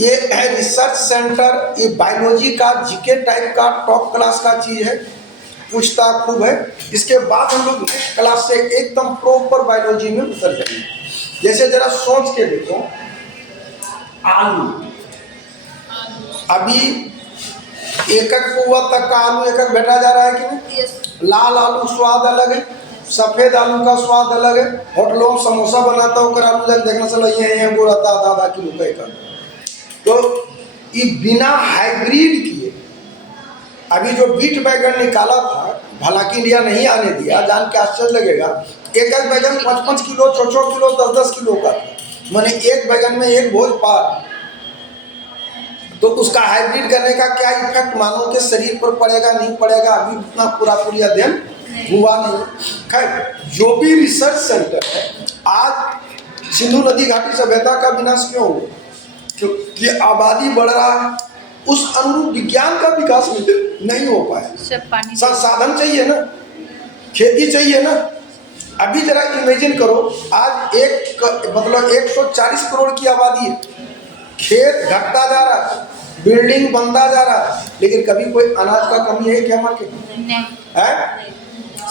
ये है research centre. ये बायोलॉजी का जीके टाइप का टॉप क्लास का चीज है, पूछता खूब है। इसके बाद हम लोग नेक्स्ट क्लास से एकदम प्रॉपर बायोलॉजी में उतर जाएंगे। जैसे जरा सोच के देखो, आलू अभी एक एक कुआ तक का आलू एक एक भेटा जा रहा है कि नहीं? लाल आलू स्वाद अलग है, सफेद आलू का स्वाद अलग है। होटलों में समोसा बनाता होकर आलू जब देखने से लगे हैं वो रहता आधा किलो का एक। तो ये बिना हाइब्रिड किए अभी जो बीट बैगन निकाला था, हालांकि इंडिया नहीं आने दिया, जान के आश्चर्य लगेगा, एक एक बैगन 5-5 किलो 6-6 किलो 10-10 किलो का, माने एक बैगन में एक भोज पार। तो उसका हाइब्रिड करने का क्या इफेक्ट मानव के शरीर पर पड़ेगा नहीं पड़ेगा, अभी उतना पूरा अध्ययन हुआ नहीं। खैर, जो भी रिसर्च सेंटर है, आज सिंधु नदी घाटी सभ्यता का विनाश क्यों हुआ? क्योंकि आबादी बढ़ रहा है, उस अनुरूप विज्ञान का विकास नहीं हो पाया। संसाधन चाहिए ना, खेती चाहिए ना। अभी जरा इमेजिन करो, आज मतलब 140 करोड़ की आबादी है, खेत घटता जा रहा है, बिल्डिंग बनता जा रहा है, लेकिन कभी कोई अनाज का कमी है क्या मार्केट में? है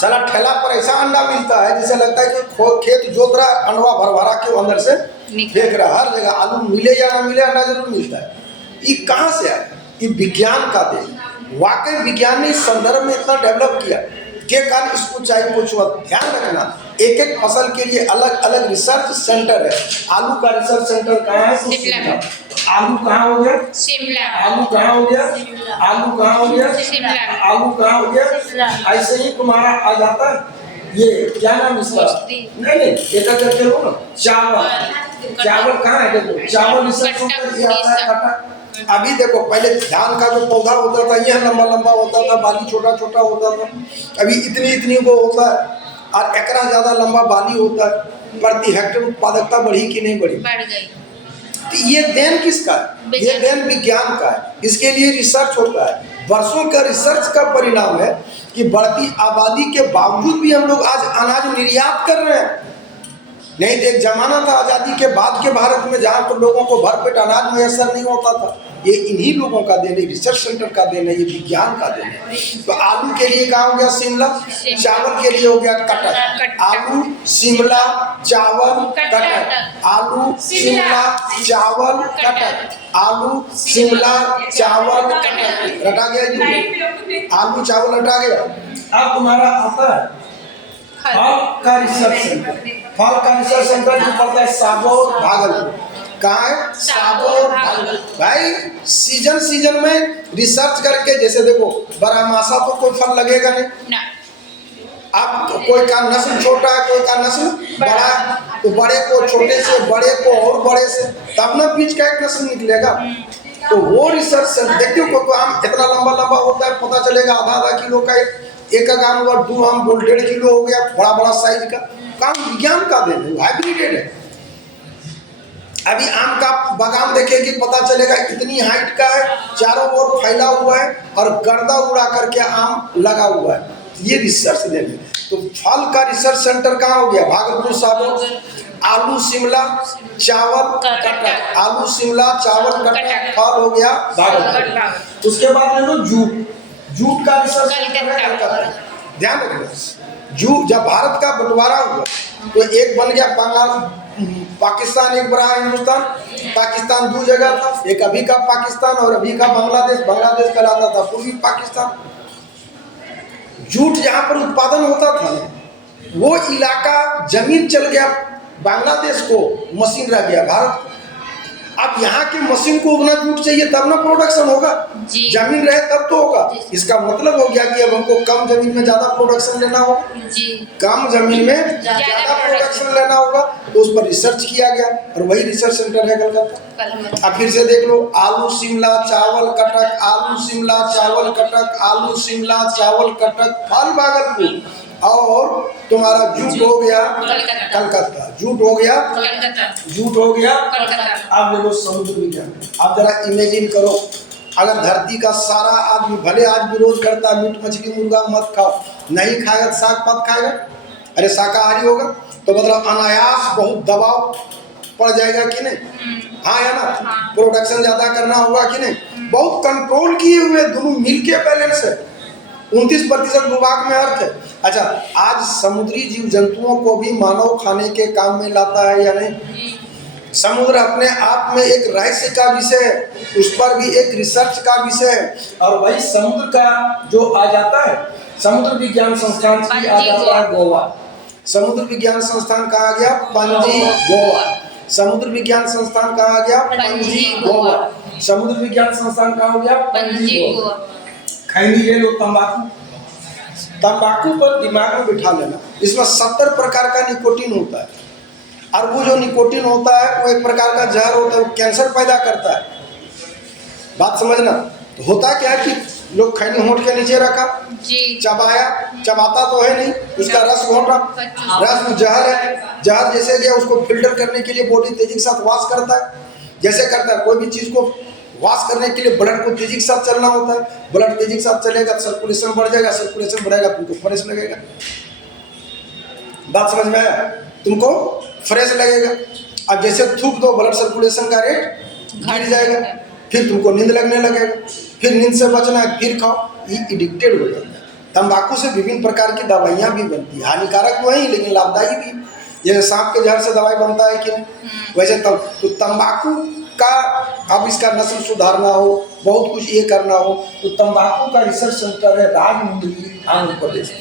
साला ठेला पर ऐसा अंडा मिलता है जिसे लगता है कि खेत जोत रहा, अंडवा भरभरा के अंदर से फेंक रहा। हर जगह आलू मिले या ना मिले, अंडा जरूर मिलता है। ये कहाँ से आया? ये विज्ञान का देन। वाकई विज्ञान ने इस संदर्भ में इतना डेवलप किया के कारण इस ऊंचाई को छुआ। ध्यान रखना, एक एक फसल के लिए अलग अलग रिसर्च सेंटर है। आलू का रिसर्च सेंटर कहाँ है? शिमला। आलू कहाँ हो गया? शिमला। आलू कहाँ हो गया? आलू कहाँ हो गया? शिमला। आलू कहाँ हो गया? ऐसे ही तुम्हारा आ जाता है ये क्या नाम इसका? नहीं एक करके लो ना, चावल। चावल कहाँ है? देखो चावल रिसर्च सेंटर ये आता है कटा। अभी देखो, पहले धान का जो पौधा होता था यह लंबा लंबा होता था, बाली छोटा छोटा होता था। अभी इतनी वो होता है और एकरा ज्यादा लंबा बाली होता है। प्रति हेक्टेयर उत्पादकता बढ़ी कि नहीं बढ़ी? बढ़ गई। तो ये देन किसका है? ये देन विज्ञान का है। इसके लिए रिसर्च होता है, वर्षों का रिसर्च का परिणाम है कि बढ़ती आबादी के बावजूद भी हम लोग आज अनाज निर्यात कर रहे हैं। नहीं तो एक जमाना था आजादी के बाद के भारत में जहाँ तो लोगों को भरपेट अनाज मैसर नहीं होता था। ये इन्हीं लोगों का देन है, रिसर्च सेंटर का देन है, ये विज्ञान का देन है। तो आलू के लिए कहाँ हो गया? शिमला। चावल के लिए हो गया कटक। आलू शिमला चावल कटक। आलू शिमला चावल कटक। आलू शिमला चावल कटक। रटा गया, आलू चावल रटा गया। अब तुम्हारा आता है फल का रिसर्च सेंटर। फल का रिसर्च सेंटर जो पड़ता है साबौर भागलपुर। कहाँ है? साबौर भागलपुर। भाई सीजन में रिसर्च करके, जैसे देखो बारहमासा तो कोई फल लगेगा नहीं। अब कोई का नस्ल छोटा है, कोई का नस्ल बड़ा है, तो बड़े को छोटे से, बड़े को और बड़े से, तब ना बीच का एक नस्ल निकलेगा। तो वो रिसर्च सेंटर देखियो, कोई आम इतना लंबा होता है, पता चलेगा आधा किलो का एक आम हुआ, 2 आम 1.5 किलो हो गया, बड़ा साइज का। काम विज्ञान का देन है, हाइब्रिडेड है। अभी आम का बागान देखेंगे, पता चलेगा इतनी हाइट का है, चारों ओर फैला हुआ है और गर्दा उड़ा करके आम लगा हुआ है। ये रिसर्च देन है। तो फल का रिसर्च सेंटर कहाँ हो गया? भागलपुर साबौर। आलू शिमला चावल कटक। आलू शिमला चावल कटक फल हो गया भागलपुर। उसके बाद ले लो जूट का रिसर्च सेंटर है कलकत्ता। ध्यान रखना, जूट जब भारत का बंटवारा हुआ तो एक बन गया बंगाल, पाकिस्तान एक बड़ा हिंदुस्तान। पाकिस्तान 2 जगह था, एक अभी का पाकिस्तान और अभी का बांग्लादेश। बांग्लादेश कहलाता था पूर्वी पाकिस्तान। जूट जहाँ पर उत्पादन होता था वो इलाका जमीन चल गया बांग्लादेश को, मशीन रह गया भारत। अब यहाँ की मशीन को उतना जूट चाहिए तब ना प्रोडक्शन होगा, जमीन रहे तब तो होगा। इसका मतलब हो गया कि अब हमको कम जमीन में ज्यादा प्रोडक्शन लेना होगा, कम जमीन में ज्यादा प्रोडक्शन लेना होगा। तो उस पर रिसर्च किया गया और वही रिसर्च सेंटर है कलकत्ता। अब फिर से देख लो, आलू शिमला चावल कटक, आलू शिमला चावल कटक, आलू शिमला चावल कटक फल भागलपुर। और तुम्हारा जूट हो गया कलकत्ता, जूट हो गया जूट हो गया कलकत्ता। अब देखो समुद्र विज्ञान। अब जरा इमेजिन करो, अगर धरती का सारा आदमी, भले आज विरोध करता है मीट मछली मुर्गा मत खाओ, नहीं खाएगा तो साग पात खाएगा, अरे शाकाहारी होगा, तो मतलब अनायास बहुत दबाव पड़ जाएगा कि नहीं? हाँ है ना, प्रोडक्शन ज्यादा करना होगा कि नहीं, बहुत कंट्रोल किए हुए दोनों मिलके बैलेंस है। 29% भूभाग में अर्थ है। अच्छा, आज समुद्री जीव जंतुओं को भी मानव खाने के काम में लाता है या नहीं? समुद्र अपने आप में एक रहस्य का विषय है, उस पर भी एक रिसर्च का विषय है। और वही समुद्र का जो आ जाता है, समुद्र विज्ञान संस्थान की आ जाता है गोवा। समुद्र विज्ञान संस्थान कहाँ आ गया? पणजी गोवा। समुद्र विज्ञान संस्थान कहाँ आ गया? पणजी गोवा। समुद्र विज्ञान संस्थान कहाँ हो गया? पणजी गोवा। खैनी ले लो, तंबाकू, तंबाकू पर दिमाग में बिठा लेना, इसमें 70 प्रकार का निकोटीन होता है, और वो जो निकोटीन होता है वो एक प्रकार का जहर होता है, वो कैंसर पैदा करता है। बात समझना। तो होता क्या है कि लोग खैनी होंठ के नीचे रखा, चबाया, चबाता तो है नहीं, उसका रस घोंटा, रस में जहर है, जहर जैसे गया उसको फिल्टर करने के लिए बॉडी तेजी के साथ वॉश करता है। जैसे करता है कोई भी चीज को वॉश करने के लिए ब्लड को तेजी के साथ चलना होता है, ब्लड तेजी के साथ चलेगा सर्कुलेशन बढ़ जाएगा, सर्कुलेशन बढ़ेगा तुमको फ्रेश लगेगा। बात समझ में आया? तुमको फ्रेश लगेगा। अब जैसे थूक दो, ब्लड सर्कुलेशन का रेट घट जाएगा, फिर तुमको नींद लगने लगेगा, फिर नींद से बचना है, फिर खाओ, ये एडिक्टेड हो जाता है। तंबाकू से विभिन्न प्रकार की दवाइयाँ भी बनती है, हानिकारक तो है लेकिन लाभदायी भी। जैसे सांप के जहर से दवाई बनता है कि नहीं, वैसे तो तंबाकू का, अब इसका नस्ल सुधारना हो, बहुत कुछ ये करना हो, तो तंबाकू का रिसर्च सेंटर है राजमुंद्री, आंध्र प्रदेश।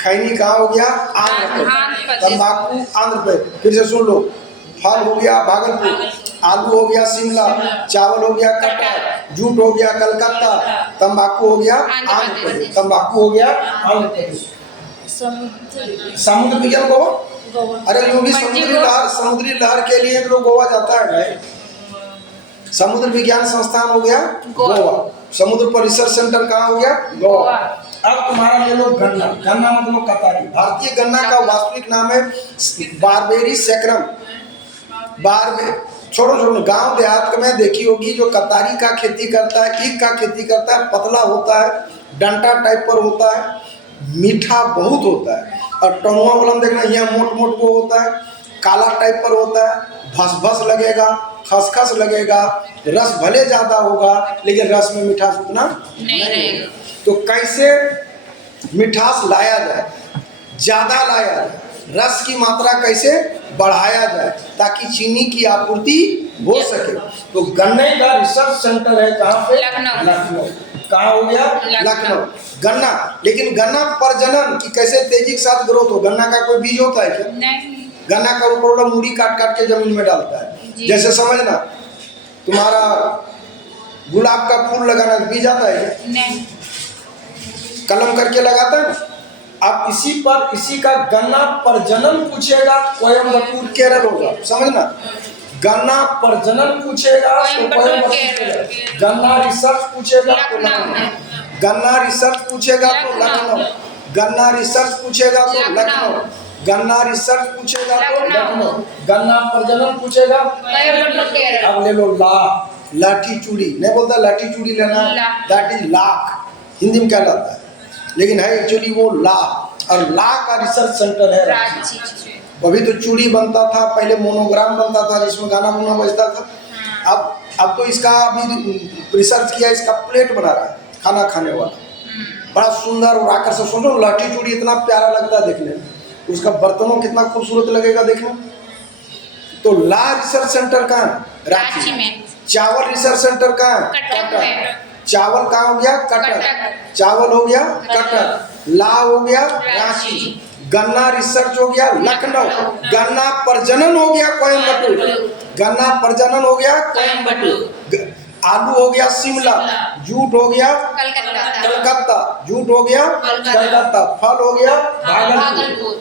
खैनी कहाँ हो गया? आंध्र प्रदेश। तंबाकू आंध्र प्रदेश। फिर से सुन लो, फल हो गया भागलपुर, आलू हो गया शिमला, चावल हो गया कटरा, जूट हो गया कलकत्ता, तंबाकू हो गया आंध्र प्रदेश। तंबाकू हो गया आंध्र प्रदेश। समुद्र विज्ञान गोवा। अरे जो भी समुद्री लहर के लिए लोग गोवा जाता है भाई। समुद्र विज्ञान संस्थान हो गया गोवा। समुद्र पर रिसर्च सेंटर कहाँ हो गया? गोवा। अब तुम्हारा ले लो गन्ना। गन्ना मतलब कतारी। भारतीय गन्ना का वास्तविक नाम है बारबेरी सैक्रम। छोड़ो गांव देहात में देखी होगी, जो कतारी का खेती करता है, ईख का खेती करता है, पतला होता है, डंटा टाइप पर होता है, मीठा बहुत होता है। और टनुआ वाला देखना, यहाँ मोट वो होता है, काला टाइप पर होता है, भस लगेगा, खसखस लगेगा, रस भले ज्यादा होगा लेकिन रस में मिठास उतना नहीं। तो कैसे मिठास लाया जाए, ज्यादा लाया जाए, रस की मात्रा कैसे बढ़ाया जाए ताकि चीनी की आपूर्ति हो सके? तो गन्ने का रिसर्च सेंटर है कहाँ पे? लखनऊ। कहाँ हो गया? लखनऊ। गन्ना, लेकिन गन्ना प्रजनन की कैसे तेजी के साथ ग्रोथ हो? गन्ना का कोई बीज होता है क्या? नहीं। गन्ना का ऊपर मूड़ी काट के जमीन में डालता है। जैसे समझना, तुम्हारा गुलाब का फूल लगाना बीज आता है क्या? नहीं। कलम करके लगाता है। अब इसी का गन्ना प्रजनन पूछेगा, कोयम्बटूर केरल होगा। समझना, गन्ना प्रजनन पूछेगा तो कोयम्बटूर, गन्ना रिसर्च पूछेगा तो लखनऊ, गन्ना रिसर्च पूछेगा तो लखनऊ, गन्ना रिसर्च पूछेगा तो लखनऊ, गन्ना रिसर्च पूछेगा तो लखनऊ, गन्ना प्रजनन पूछेगा। अब ले लो लाठी चूड़ी, नहीं बोलता लाठी चूड़ी लेना, दैट इज लाख, हिंदी में कहलाता है, लेकिन है एक्चुअली वो ला। और ला का रिसर्च सेंटर है रांची। अभी तो चूड़ी बनता था, पहले मोनोग्राम बनता था जिसमें गाना गुना बजता था। अब तो इसका अभी रिसर्च किया, इसका प्लेट बना रहा है खाना खाने वाला, बड़ा सुंदर और आकर्षक। सुनो, लाठी चूड़ी इतना प्यारा लगता है देखने में, उसका बर्तनों कितना खूबसूरत लगेगा देखने। तो ला रिसर्च सेंटर कहाँ है? रांची में। चावल रिसर्च सेंटर कहाँ है? कटक। चावल कहाँ हो गया? कटक। चावल हो गया कटक। ला हो गया रांची। गन्ना रिसर्च हो गया लखनऊ। गन्ना प्रजनन हो गया कोयम्बटूर। गन्ना प्रजनन हो गया कोयम्बटूर। आलू हो गया शिमला। जूट हो गया कलकत्ता। जूट हो गया कलकत्ता। फल हो गया भागलपुर।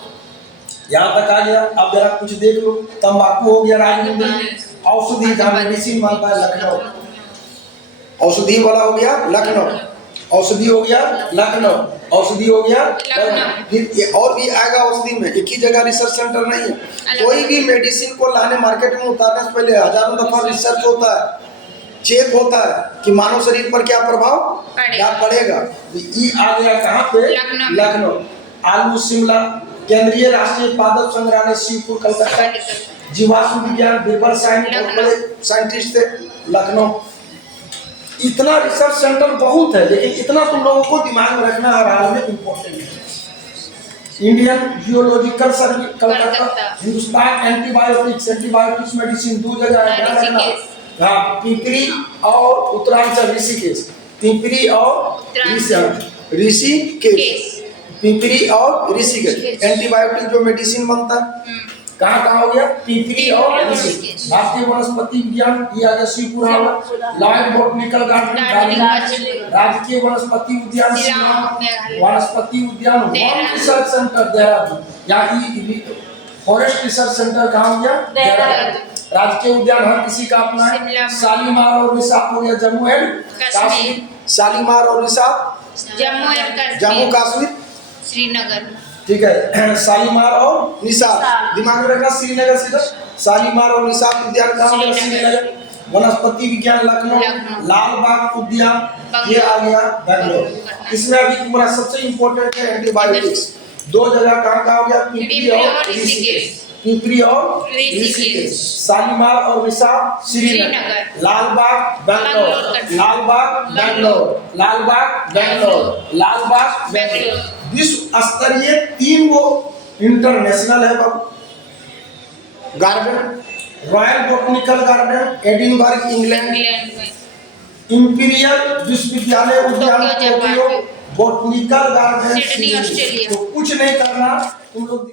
यहाँ तक आ गया। अब जरा कुछ देख लो। तंबाकू हो गया राजमुंद्री। औषधि जहाँ मेडिसिन मानता है लखनऊ। औषधि वाला हो गया लखनऊ। औषधि हो गया लखनऊ। औषधि हो गया लखनऊ। फिर और भी आएगा औषधि में। एक ही जगह रिसर्च सेंटर नहीं है। कोई भी मेडिसिन को लाने मार्केट में उतारने से पहले हजारों दफा रिसर्च होता है, चेक होता है कि मानव शरीर पर क्या प्रभाव क्या पड़ेगा। ये आ गया कहाँ पे? लखनऊ। आलू शिमला। केंद्रीय राष्ट्रीय पादप संग्रहालय शिवपुर कलकत्ता। जीवाश्म विज्ञान बेबर साइंस बहुत बड़े साइंटिस्ट थे लखनऊ। इतना रिसर्च सेंटर बहुत है, लेकिन इतना तुम लोगों को दिमाग में रखना हर हाल में इम्पोर्टेंट है। इंडियन जियोलॉजिकल सर्वे कलकत्ता, हिंदुस्तान एंटीबायोटिक्स मेडिसिन 2 जगह है। हाँ, पिंपरी और उत्तरांचल ऋषिकेश, पिंपरी और ऋषिकेश, पिंपरी और ऋषिकेश। एंटीबायोटिक जो मेडिसिन बनता है कहाँ कहाँ हो गया? पिंपरी और ऋषिकेश। भारतीय वनस्पति विज्ञान ये आ गया शिवपुरा, लॉयड बॉटनिकल गार्डन, राजकीय वनस्पति उद्यान, वनस्पति उद्यान, वन रिसर्च सेंटर देहरादून, या फॉरेस्ट रिसर्च सेंटर कहाँ हो गया? देहरादून। राजकीय उद्यान हर किसी का अपना है। शालीमार और निसार हो गया जम्मू एंड कश्मीर, शालीमार और निसार जम्मू कश्मीर श्रीनगर, ठीक है। शालीमार और निसार दिमाग में रखना, श्रीनगर से शालीमार और निसार उद्यान कहाँ हो गया? श्रीनगर। वनस्पति विज्ञान लखनऊ, लाल बाग उद्यान ये आ गया बेंगलोर। इसमें अभी तुम्हारा सबसे इम्पोर्टेंट है एंटीबायोटिक्स। 2 जगह कहाँ कहाँ हो गया? पिंपरी और ऋषिकेश, पिंपरी और ऋषिकेश। शालीमार और निसार श्रीनगर, लालबाग बेंगलोर, लालबाग बेंगलोर, लालबाग बेंगलोर, लालबाग बेंगलोर। विश्व स्तरीय 3 वो इंटरनेशनल है बाबू garden, royal botanical garden Edinburgh England, imperial विश्वविद्यालय उद्यान Tokyo, botanical garden Sydney Australia. तो कुछ नहीं करना तुम लोग।